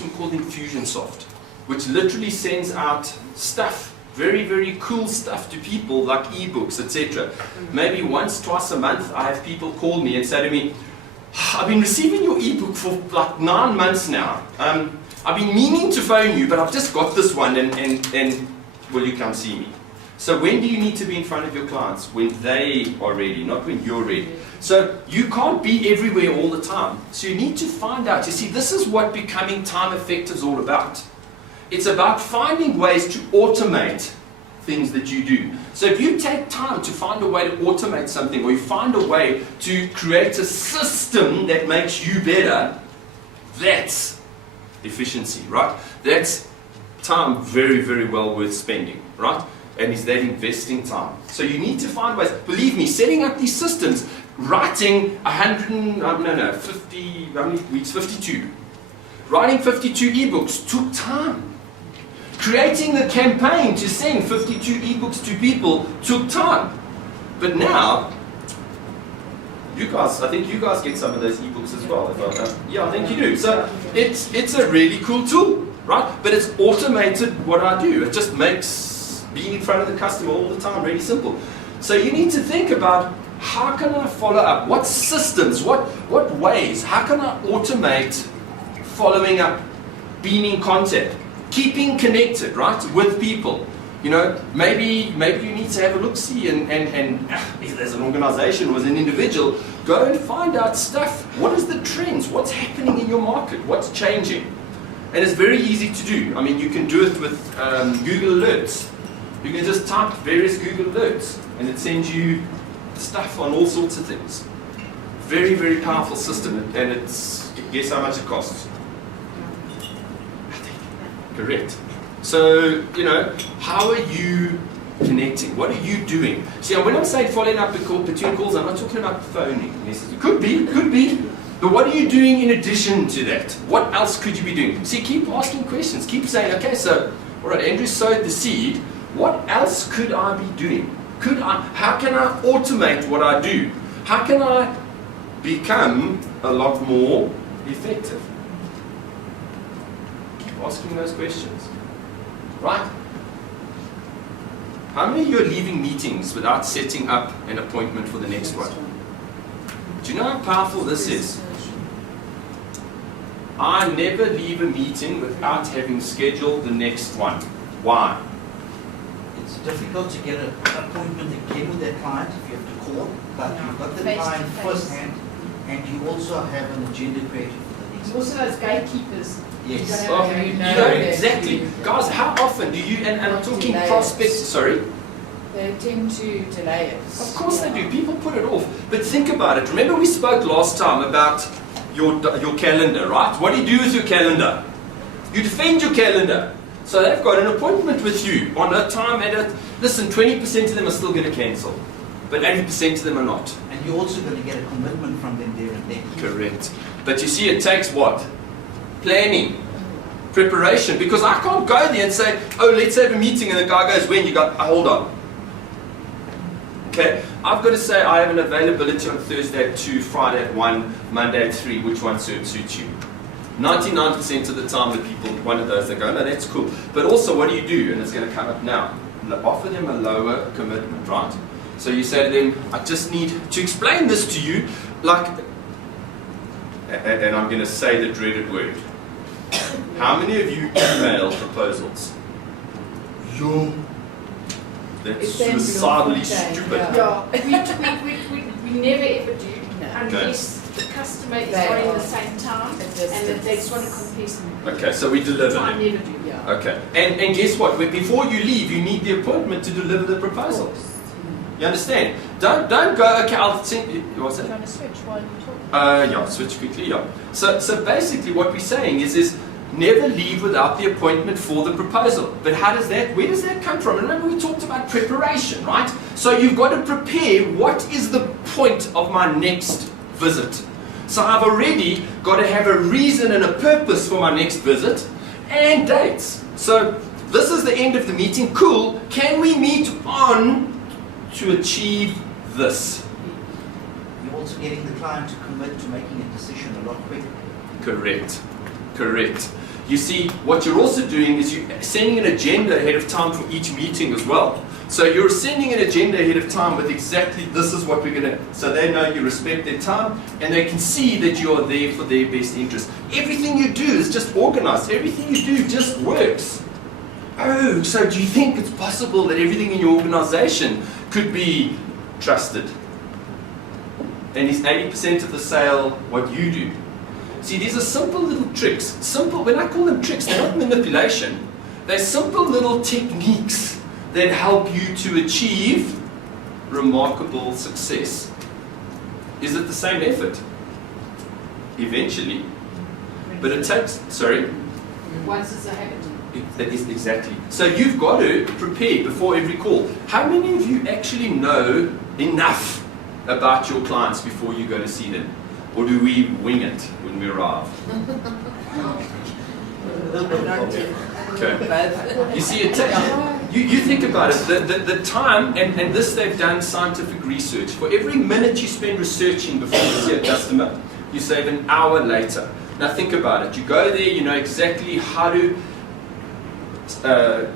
system called Infusionsoft, which literally sends out stuff, very, very cool stuff to people like ebooks, etc. Maybe once, twice a month, I have people call me and say to me, I've been receiving your ebook for like 9 months now. I've been meaning to phone you, but I've just got this one, and will you come see me? So when do you need to be in front of your clients? When they are ready, not when you're ready. So you can't be everywhere all the time. So you need to find out. You see, this is what becoming time effective is all about. It's about finding ways to automate things that you do. So if you take time to find a way to automate something, or you find a way to create a system that makes you better, that's efficiency, right? That's time very, very well worth spending, right? And is that investing time? So you need to find ways. Believe me, setting up these systems, writing 50, how many weeks? 52. Writing 52 ebooks took time. Creating the campaign to send 52 ebooks to people took time. But now, you guys, I think you guys get some of those ebooks as well. Yeah, I think you do. So it's a really cool tool, right? But it's automated what I do. It just makes being in front of the customer all the time really simple. So you need to think about, how can I follow up? What systems, what ways, how can I automate following up, being in contact, keeping connected, right, with people? You know, maybe you need to have a look-see and if there's an organization or as an individual, go and find out stuff. What is the trends? What's happening in your market? What's changing? And it's very easy to do. I mean, you can do it with Google Alerts. You can just type various Google Alerts and it sends you stuff on all sorts of things. Very, very powerful system, and guess how much it costs? Correct. So, you know, how are you connecting? What are you doing? See, when I'm saying following up between calls, I'm not talking about phoning. It could be. But what are you doing in addition to that? What else could you be doing? See, keep asking questions. Keep saying, okay, so, all right, Andrew sowed the seed. What else could I be doing? How can I automate what I do? How can I become a lot more effective? Keep asking those questions. Right? How many of you are leaving meetings without setting up an appointment for the next one? Do you know how powerful this is? I never leave a meeting without having scheduled the next one. Why? It's difficult to get an appointment again with that client if you have to call, but you've got the client firsthand, and you also have an agenda created for the next. Also those gatekeepers. Yes. Exactly. Guys, how often do you, and I'm talking prospects, sorry? They tend to delay it. Of course they do. People put it off. But think about it. Remember we spoke last time about your calendar, right? What do you do with your calendar? You defend your calendar. So they've got an appointment with you on a time listen, 20% of them are still going to cancel, but 80% of them are not. And you're also going to get a commitment from them there and then. Correct. But you see, it takes what? Planning. Preparation. Because I can't go there and say, oh, let's have a meeting, and the guy goes, when? You go, hold on. Okay, I've got to say I have an availability on Thursday at 2, Friday at 1, Monday at 3, which one suits you? 99% of the time the people, one of those, they go, no, that's cool. But also, what do? And it's going to come up now. Offer them a lower commitment, right? So you say to them, I just need to explain this to you, like, and I'm going to say the dreaded word. How many of you email proposals? Yo. That's suicidally stupid. Yeah, we never ever do, unless the customer is not in the same town and that they just want to compete. Okay, so we deliver I them. never do, yeah. Okay, and guess what? Before you leave, you need the appointment to deliver the proposal. You understand? Don't go, okay, I'll send you, what's that? Trying to switch while you're talking. Yeah, switch quickly, yeah. So basically what we're saying is never leave without the appointment for the proposal. But where does that come from? Remember we talked about preparation, right? So you've got to prepare, what is the point of my next visit? So I've already got to have a reason and a purpose for my next visit and dates. So this is the end of the meeting, cool. Can we meet on to achieve this? You're also getting the client to commit to making a decision a lot quicker. Correct. You see, what you're also doing is you're sending an agenda ahead of time for each meeting as well. So you're sending an agenda ahead of time with exactly this is what we're going to, so they know you respect their time and they can see that you are there for their best interest. Everything you do is just organized. Everything you do just works. Oh, so do you think it's possible that everything in your organization could be trusted? And is 80% of the sale what you do? See, these are simple little tricks. Simple, when I call them tricks, they're not manipulation. They're simple little techniques that help you to achieve remarkable success. Is it the same effort? Eventually. But it takes, sorry? Once it's a habit. That is exactly. So you've got to prepare before every call. How many of you actually know enough about your clients before you go to see them? Or do we wing it when we arrive? Okay. You see, you think about it, the time, and this they've done scientific research. For every minute you spend researching before you see a customer, you save an hour later. Now think about it. You go there, you know exactly how to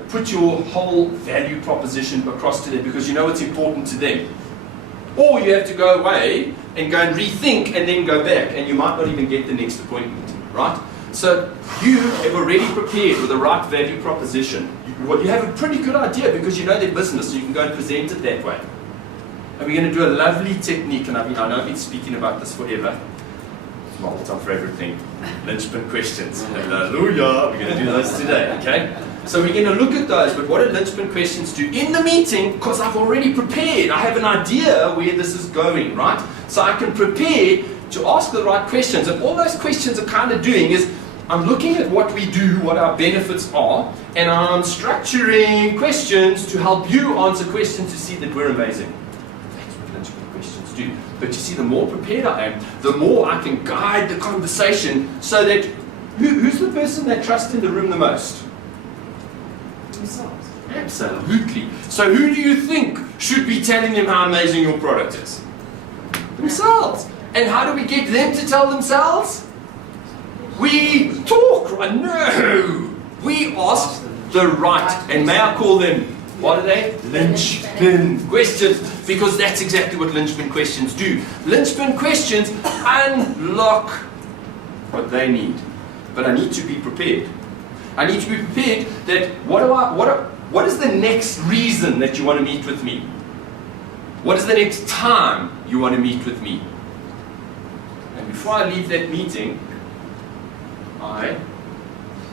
put your whole value proposition across to them because you know it's important to them. Or you have to go away and go and rethink and then go back and you might not even get the next appointment, right? So you have already prepared with the right value proposition. You have a pretty good idea because you know their business, so you can go and present it that way. And we're going to do a lovely technique, and I know I've been speaking about this forever. It's my all-time favorite thing. Linchpin questions. Hallelujah! We're going to do those today, okay? So we're going to look at those, but what do linchpin questions do? In the meeting, because I've already prepared, I have an idea where this is going, right? So I can prepare to ask the right questions, and all those questions are kind of doing is, I'm looking at what we do, what our benefits are, and I'm structuring questions to help you answer questions to see that we're amazing. That's what linchpin questions do. But you see, the more prepared I am, the more I can guide the conversation so that, who's the person that trusts in the room the most? Themselves. Absolutely. So who do you think should be telling them how amazing your product is? Themselves. And how do we get them to tell themselves? We talk, right? No! We ask the right, and may I call them, what are they? Linchpin questions, because that's exactly what linchpin questions do. Linchpin questions unlock what they need. But I need to be prepared. I need to be prepared that what is the next reason that you want to meet with me? What is the next time you want to meet with me? And before I leave that meeting, I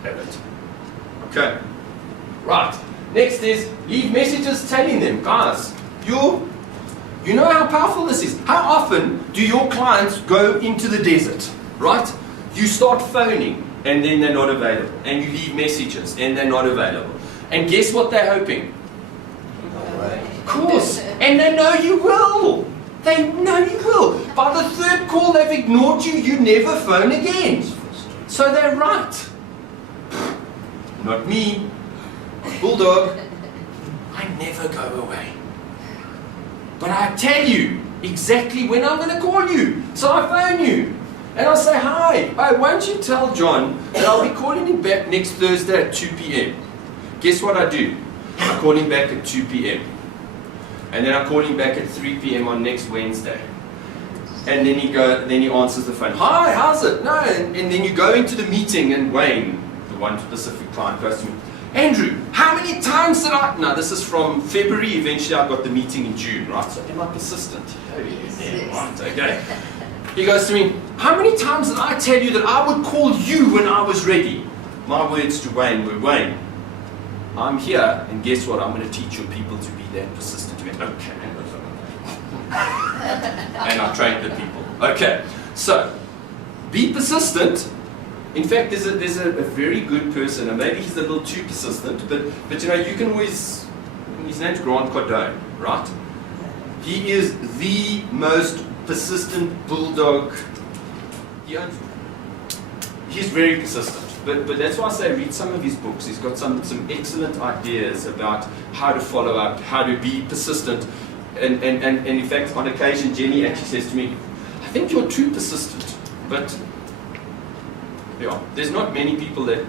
have it. Okay. Right. Next is leave messages telling them, guys, you know how powerful this is. How often do your clients go into the desert, right? You start phoning and then they're not available. And you leave messages and they're not available. And guess what they're hoping? Of course. And they know you will. They know you will. By the third call they've ignored you, you never phone again. So they're right. Not me. Bulldog. I never go away. But I tell you exactly when I'm going to call you. So I phone you. And I say, hi, won't you tell John that I'll be calling him back next Thursday at 2 p.m. Guess what I do? I call him back at 2 p.m. And then I call him back at 3 p.m. on next Wednesday. And then he answers the phone. Hi, how's it? No, and then you go into the meeting and Wayne, the one specific client, goes to me, Andrew, how many times did I... Now, this is from February. Eventually, I got the meeting in June, right? So, am I persistent? Oh, yeah, right, okay. He goes to me, how many times did I tell you that I would call you when I was ready? My words to Wayne were, Wayne, I'm here, and guess what? I'm going to teach your people to be that persistent. He went, okay. And I trained the people. Okay, so be persistent. In fact, there's a very good person, and maybe he's a little too persistent, but you know, you can always, his name's Grant Cardone, right? He is the most persistent bulldog. He's very persistent, but that's why I say read some of his books. He's got some excellent ideas about how to follow up, how to be persistent. And in fact, on occasion, Jenny actually says to me, I think you're too persistent. But Yeah, there's not many people that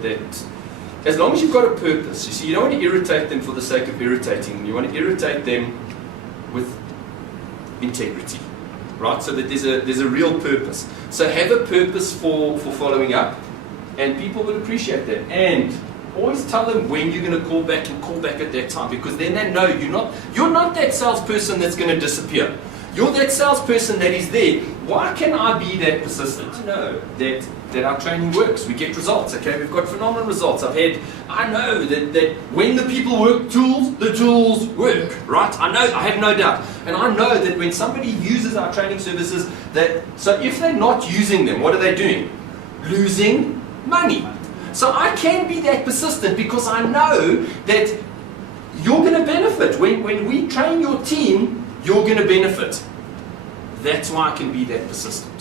as long as you've got a purpose, you see, you don't want to irritate them for the sake of irritating. You want to irritate them with integrity, right? So that there's a real purpose. So have a purpose for following up, and people will appreciate that. And always tell them when you're going to call back and call back at that time, because then they know you're not that salesperson that's going to disappear. You're that salesperson that is there. Why can I be that persistent? I know that our training works. We get results, okay? We've got phenomenal results. I know that when the people work tools, the tools work, right? I have no doubt. And I know that when somebody uses our training services, so if they're not using them, what are they doing? Losing money. So I can be that persistent because I know that you're going to benefit. When we train your team, you're going to benefit. That's why I can be that persistent.